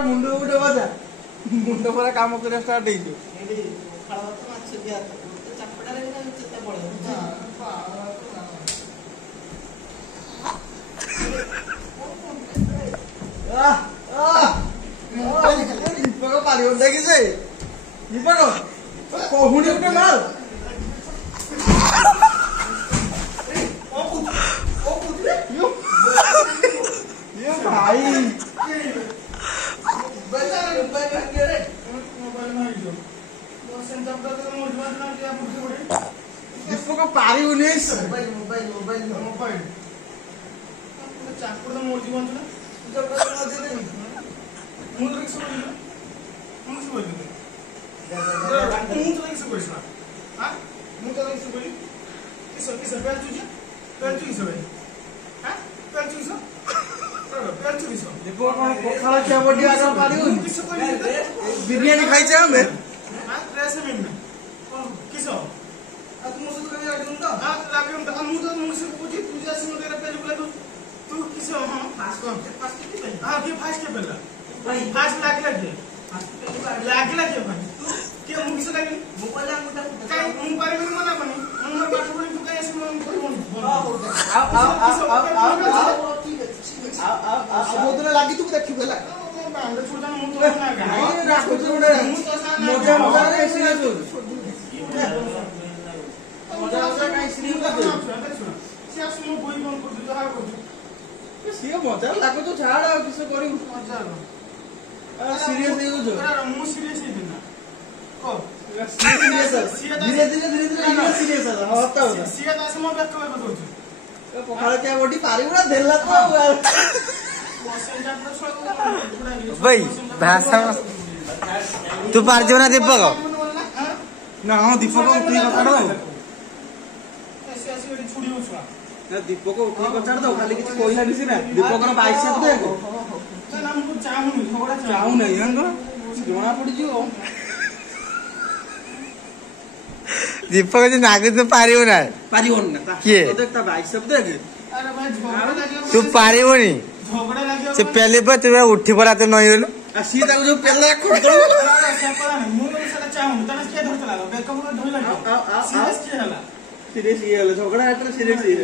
मुंड उठे बजा मुंड पर काम कर स्टार्ट हे जो एडी खाला तो माछ दिया तो चपड़ा रे ना चत्ता पड़े दीपक पारी होता कि से दीपक कोहुनी उठे मार ये भाई दीपक पारी उन्नीस मोबाइल चाकू तो मोर जीवन ना मुझे रिक्स बोल ना मुझे बोल दे मुझे रिक्स बोल ना हां मुझे रिक्स बोल किस पेल चुजे भाई हां पेल चुजे पेल चुजे दीपक पखाला क्या बड़ी आगे पारी हो किस बोल बिरयानी खाई छे हमें हां ड्रेस में किस आ तुम मुझे कभी आगे ना हां लागे हम तो मुझे पूछी तुझे ऐसे मेरा पेल बोला तू किस हां फास्ट के हां के फास्ट के पहला भाई फास्ट लागे भाई तू के मुझे से लागे मोबाइल अंगूठा काय मुंह पारे में मना बनी नंबर पाठ बोली तू काय ऐसे मन बोल आओ ठीक है अब उधर लागी तू देखि बेला अंदर छोड़ जाना मुंह तो ना नहीं राखो तो मोजा मोजा कैसे ना जो मोजा मोजा कैसे नहीं का दे से असम बोई बंद कर दे हां कर ସିଏ ମଜା ଲାଗୁଛୁ ଛାଡ ଆଉ କିସ କରିବୁ ମଜା ସିରିୟସ୍ ହେଇଯାଉଛୁ ମୁଁ ସିରିୟସ୍ ହେଇଛି ନା କ ଧୀରେ ଧୀରେ ସିରିୟସ୍ ହେଲା ହତା ହତା ସିଏ ତ ଆସମ ବ୍ୟକ୍ତ କରି ଦଉଛୁ ପଖାଳ କିଆ ବଡି ପାରିବୁନା ଦେଲା ତ ଆଉ भाई भाषा तू पार जो ना दीपक ना हाँ दीपक उठी कथा दो ऐसे ऐसे बड़ी छुड़ी हो छुआ दीपक उठी कथा दो खाली किछ कोइला दिसी ना दीपक रो बाइसेप देख ना हमको चाहूनी थोड़ा चाहू नहीं हंगो जोना पड़ी जो दीपक जो नागे तो पारियो ना ना किए तो देख ता बाइसेप देख अरे भाई झगड़ा लगे तू पारियो नहीं झगड़ा लगे से पहले पर तू उठी पड़ा तो नहीं होलो आ सी ताको जो पेला खडदो ମୁଁ ସେଟା ଚାହୁଁ ତને କିଏ ଧରଥିଲା ବେକ ମୁଣ୍ଡ ଧୋଇଲା ସିରିୟସ୍ କିଏ ହେଲା ସିରିୟସ୍ ये होला झगड़ा आटर सिरियस ये